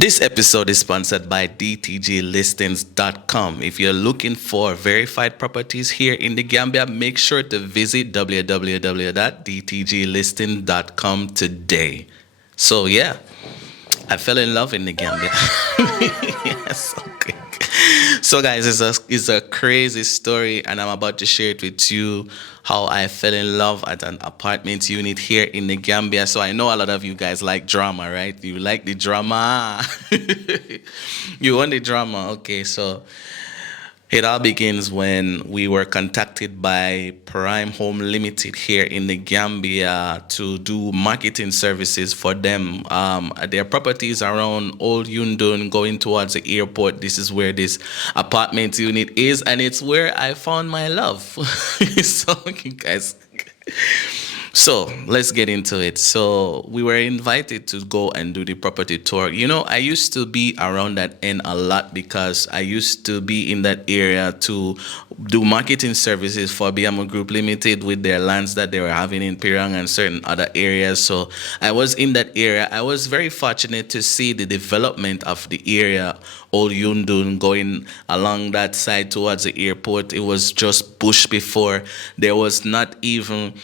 This episode is sponsored by dtglistings.com. If you're looking for verified properties here in the Gambia, make sure to visit www.dtglisting.com today. So yeah, I fell in love in the Gambia. Yes, okay. So guys, it's a crazy story, and I'm about to share it with you how I fell in love at an apartment unit here in the Gambia. So I know a lot of you guys like drama, right? You like the drama. You want the drama. Okay, so it all begins when we were contacted by Prime Home Limited here in the Gambia to do marketing services for them. Their properties around Old Yundum going towards the airport. This is where this apartment unit is, and it's where I found my love. So, you guys. So let's get into it. So we were invited to go and do the property tour. You know, I used to be around that end a lot because I used to be in that area to do marketing services for Biamo Group Limited with their lands that they were having in Pirang and certain other areas. So I was in that area. I was very fortunate to see the development of the area, Old Yundum, going along that side towards the airport. It was just bush before. There was not even,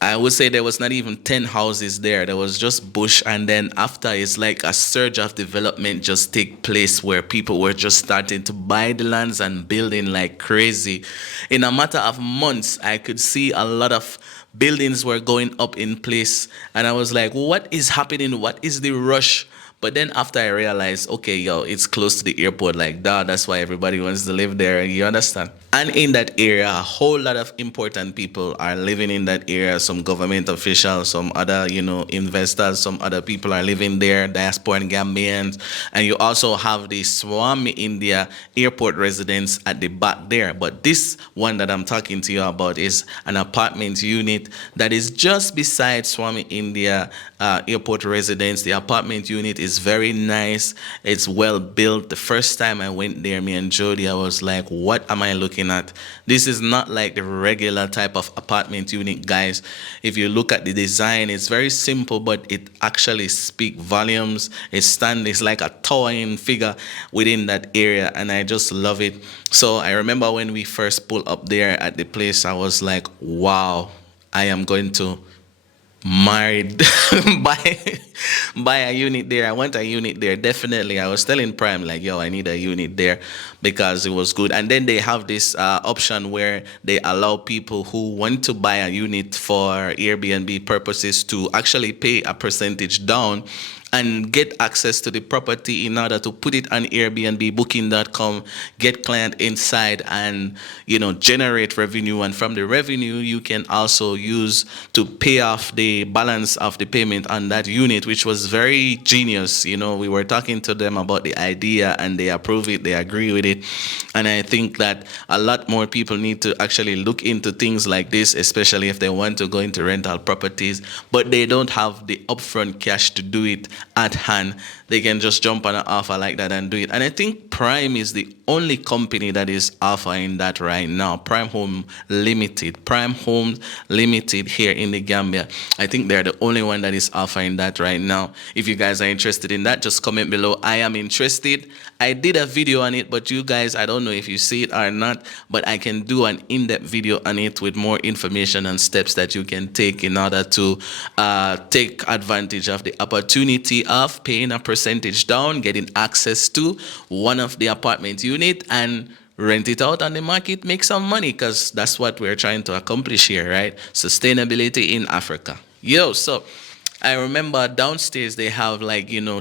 I would say there was not even 10 houses there. There was just bush. And then after, it's like a surge of development just take place where people were just starting to buy the lands and building like crazy. In a matter of months, I could see a lot of buildings were going up in place. And I was like, what is happening? What is the rush? But then after I realized, okay, yo, it's close to the airport, like that. That's why everybody wants to live there. You understand? And in that area, a whole lot of important people are living in that area. Some government officials, some other, investors, some other people are living there, diaspora and Gambians. And you also have the Swami India airport residents at the back there. But this one that I'm talking to you about is an apartment unit that is just beside Swami India airport residence. The apartment unit is very nice. It's well built. The first time I went there, me and Jody, I was like, what am I looking at? This is not like the regular type of apartment unit, guys. If you look at the design, it's very simple, but it actually speaks volumes. It's like a towering figure within that area, and I just love it. So I remember when we first pulled up there at the place, I was like, wow, I am going to married buy a unit there. I want a unit there, definitely. I was telling Prime, like, yo, I need a unit there because it was good. And then they have this option where they allow people who want to buy a unit for Airbnb purposes to actually pay a percentage down and get access to the property in order to put it on Airbnb, booking.com, get client inside and, generate revenue. And from the revenue, you can also use to pay off the balance of the payment on that unit, which was very genius. We were talking to them about the idea and they approve it, they agree with it. And I think that a lot more people need to actually look into things like this, especially if they want to go into rental properties, but they don't have the upfront cash to do it at hand. They can just jump on an offer like that and do it. And I think Prime is the only company that is offering that right now. Prime Home Limited here in the Gambia. I think they're the only one that is offering that right now. If you guys are interested in that, just comment below. I am interested. I did a video on it, but you guys, I don't know if you see it or not, but I can do an in-depth video on it with more information and steps that you can take in order to take advantage of the opportunity of paying a percentage down, getting access to one of the apartment unit and rent it out on the market, make some money, because that's what we're trying to accomplish here, right? Sustainability in Africa. So I remember downstairs they have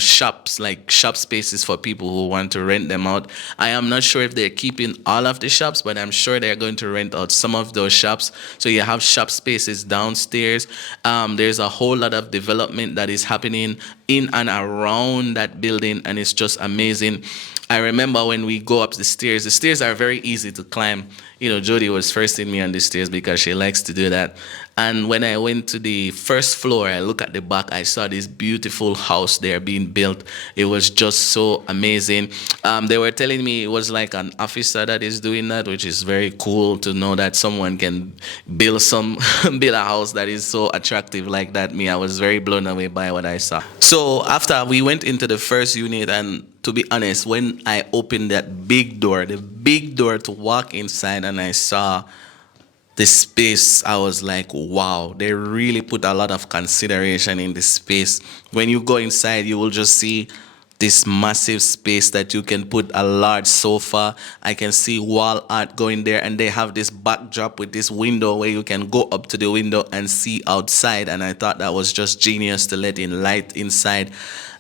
shops, like shop spaces for people who want to rent them out. I am not sure if they're keeping all of the shops, but I'm sure they're going to rent out some of those shops. So you have shop spaces downstairs. There's a whole lot of development that is happening in and around that building, and it's just amazing. I remember when we go up the stairs are very easy to climb. You know, Jody was first in me on the stairs because she likes to do that. And when I went to the first floor, I look at the back, I saw this beautiful house there being built. It was just so amazing. They were telling me it was like an officer that is doing that, which is very cool to know that someone can build some build a house that is so attractive like that. Me, I was very blown away by what I saw. So after we went into the first unit, and to be honest, when I opened that big door, the big door to walk inside, and I saw the space, I was like, wow, they really put a lot of consideration in the space. When you go inside, you will just see this massive space that you can put a large sofa. I can see wall art going there, and they have this backdrop with this window where you can go up to the window and see outside. And I thought that was just genius to let in light inside.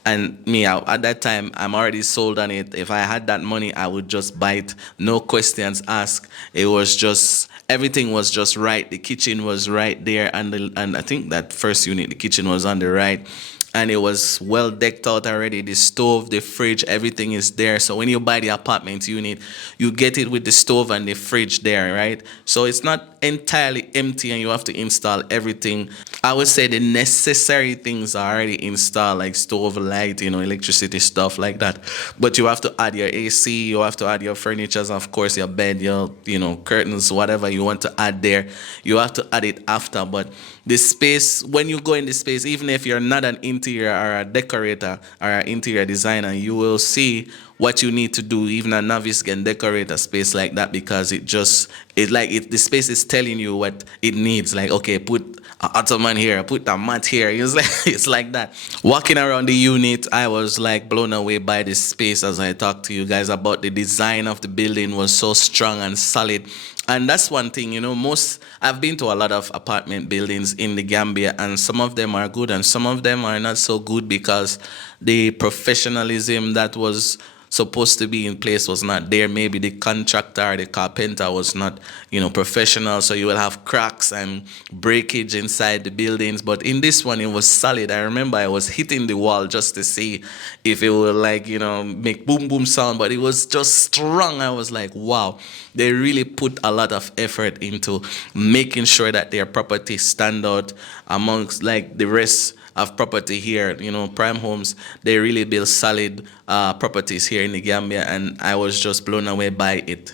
And me, at that time, I'm already sold on it. If I had that money, I would just buy it. No questions asked. It was just, everything was just right. The kitchen was right there. And I think that first unit, the kitchen was on the right. And it was well decked out already. The stove, the fridge, everything is there. So when you buy the apartment unit, you get it with the stove and the fridge there, right? So it's not entirely empty and you have to install everything. I would say the necessary things are already installed, like stove, light, you know, electricity, stuff like that. But you have to add your AC, you have to add your furniture, of course, your bed, your, you know, curtains, whatever you want to add there. You have to add it after. But the space, when you go in the space, even if you're not an interior or a decorator or an interior designer, you will see what you need to do. Even a novice can decorate a space like that, because the space is telling you what it needs. Like, okay, put an ottoman here, put a mat here. It's like that. Walking around the unit, I was like blown away by the space. As I talked to you guys about, the design of the building was so strong and solid. And that's one thing, you know, I've been to a lot of apartment buildings in the Gambia, and some of them are good and some of them are not so good, because the professionalism that was supposed to be in place was not there. Maybe the contractor, the carpenter was not, you know, professional. So you will have cracks and breakage inside the buildings. But in this one, it was solid. I remember I was hitting the wall just to see if it would, like, you know, make boom boom sound, but it was just strong. I was like, wow, they really put a lot of effort into making sure that their property stand out amongst like the rest of property here. You know, prime homes, they really build solid properties here in the Gambia, and I was just blown away by it.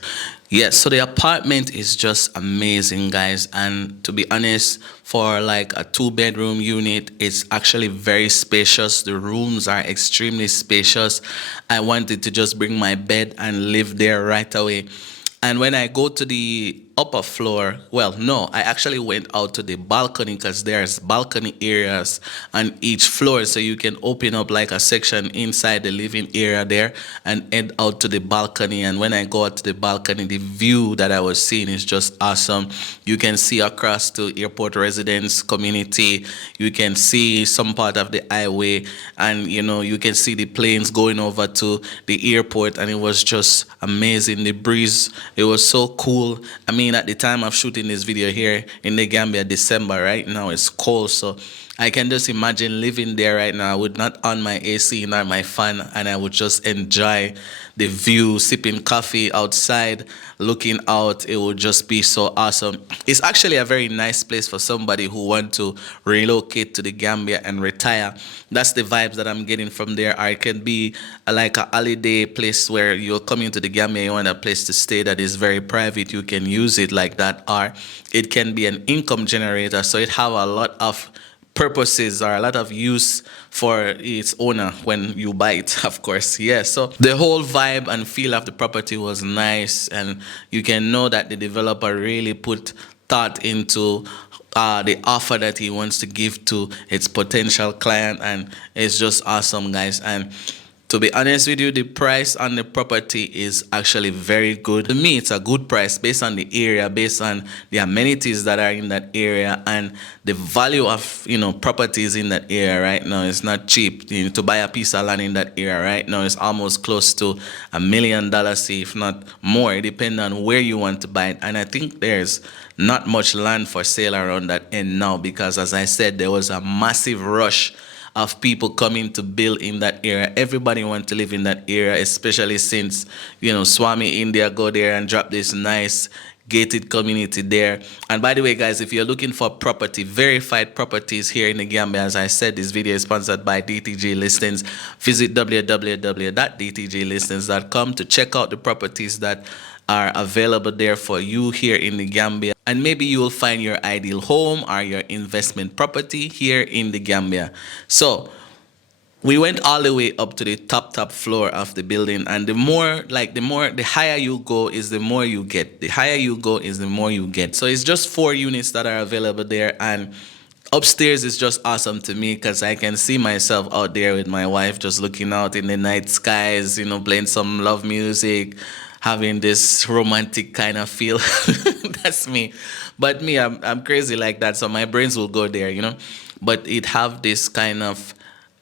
Yes, so the apartment is just amazing, guys. And to be honest, for like a 2-bedroom unit, it's actually very spacious. The rooms are extremely spacious. I wanted to just bring my bed and live there right away. And when I go to the upper floor, well, no, I actually went out to the balcony, because there's balcony areas on each floor. So you can open up like a section inside the living area there and head out to the balcony. And when I go out to the balcony, the view that I was seeing is just awesome. You can see across to airport residence community. You can see some part of the highway, and, you know, you can see the planes going over to the airport. And it was just amazing. The breeze, it was so cool. I mean, at the time of shooting this video here in the Gambia, December, right now it's cold, so I can just imagine living there right now. I would not on my AC nor my fan, and I would just enjoy the view, sipping coffee outside, looking out. It would just be so awesome. It's actually a very nice place for somebody who want to relocate to the Gambia and retire. That's the vibes that I'm getting from there. Or it can be like a holiday place where you're coming to the Gambia, you want a place to stay that is very private. You can use it like that. Or it can be an income generator, so it have a lot of purposes or a lot of use for its owner when you buy it, of course. Yeah, so the whole vibe and feel of the property was nice, and you can know that the developer really put thought into the offer that he wants to give to its potential client, and it's just awesome, guys. And to be honest with you, the price on the property is actually very good. To me, it's a good price based on the area, based on the amenities that are in that area, and the value of, you know, properties in that area right now is not cheap. You know, to buy a piece of land in that area right now is almost close to $1 million, if not more, depending on where you want to buy it. And I think there's not much land for sale around that end now, because, as I said, there was a massive rush of people coming to build in that area. Everybody want to live in that area, especially since, you know, Swami India go there and drop this nice gated community there. And by the way, guys, if you're looking for property, verified properties here in the Gambia, as I said, this video is sponsored by DTG Listings. Visit www.dtglistings.com to check out the properties that are available there for you here in the Gambia. And maybe you will find your ideal home or your investment property here in the Gambia. So we went all the way up to the top floor of the building, and the higher you go is the more you get. The higher you go is the more you get. So it's just 4 units that are available there, and upstairs is just awesome to me because I can see myself out there with my wife just looking out in the night skies, you know, playing some love music, having this romantic kind of feel. That's me. But me, I'm crazy like that, so my brains will go there, you know. But it have this kind of,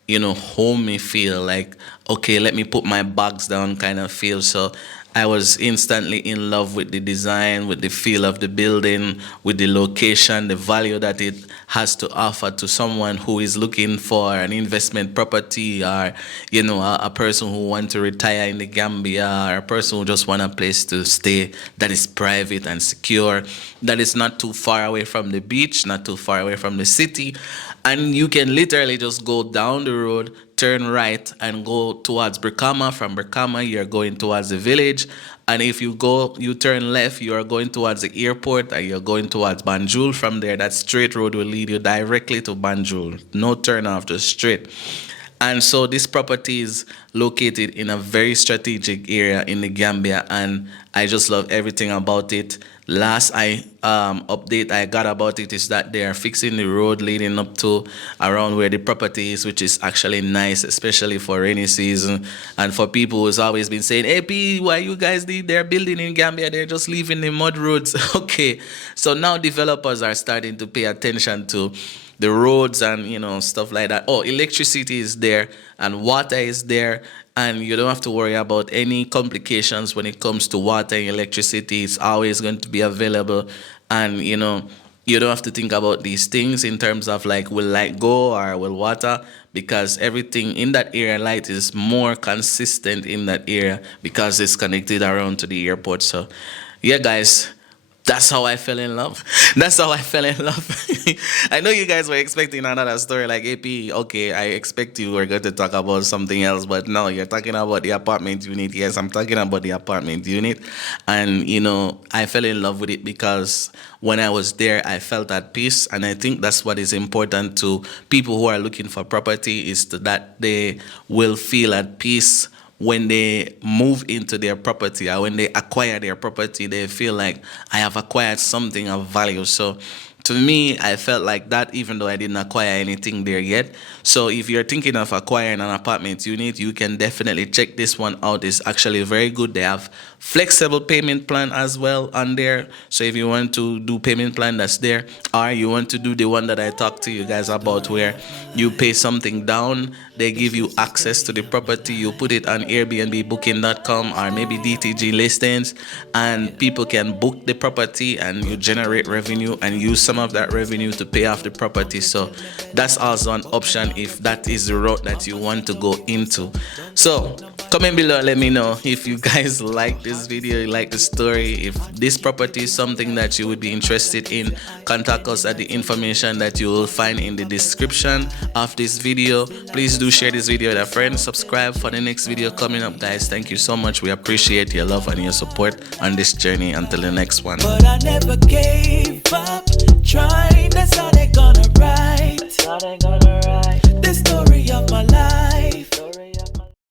you know, homey feel, like, okay, let me put my bags down kind of feel. So I was instantly in love with the design, with the feel of the building, with the location, the value that it has to offer to someone who is looking for an investment property, or, you know, a person who wants to retire in the Gambia, or a person who just want a place to stay that is private and secure, that is not too far away from the beach, not too far away from the city. And you can literally just go down the road, turn right, and go towards Brikama. From Brikama, you're going towards the village. And if you turn left, you are going towards the airport, and you're going towards Banjul. From there, that straight road will lead you directly to Banjul. No turn off, just straight. And so this property is located in a very strategic area in the Gambia, and I just love everything about it. Last update I got about it is that they are fixing the road leading up to around where the property is, which is actually nice, especially for rainy season. And for people who's always been saying, hey P, why you guys they're building in Gambia, they're just leaving the mud roads. Okay, so now developers are starting to pay attention to the roads and, you know, stuff like that. Oh, electricity is there and water is there, and you don't have to worry about any complications when it comes to water and electricity. It's always going to be available, and, you know, you don't have to think about these things in terms of like, will light go or will water, because everything in that area, light is more consistent in that area because it's connected around to the airport. So yeah, guys, that's how I fell in love. That's how I fell in love. I know you guys were expecting another story like, AP, okay, I expect you were going to talk about something else, but no, you're talking about the apartment unit. Yes, I'm talking about the apartment unit. And, you know, I fell in love with it because when I was there, I felt at peace. And I think that's what is important to people who are looking for property, is that they will feel at peace when they move into their property, or when they acquire their property. They feel like, I have acquired something of value. So to me, I felt like that, even though I didn't acquire anything there yet. So if you're thinking of acquiring an apartment unit, you can definitely check this one out. It's actually very good. They have flexible payment plan as well on there. So if you want to do payment plan, that's there. Or you want to do the one that I talked to you guys about, where you pay something down, they give you access to the property, you put it on Airbnb booking.com or maybe DTG Listings, and people can book the property and you generate revenue and use some of that revenue to pay off the property. So that's also an option if that is the route that you want to go into. So comment below, let me know if you guys like this video, you like the story. If this property is something that you would be interested in, contact us at the information that you will find in the description of this video. Please do share this video with a friend, subscribe for the next video coming up, guys. Thank you so much. We appreciate your love and your support on this journey. Until the next one. But I never gave up trying. That's how they gonna write. The story of my life.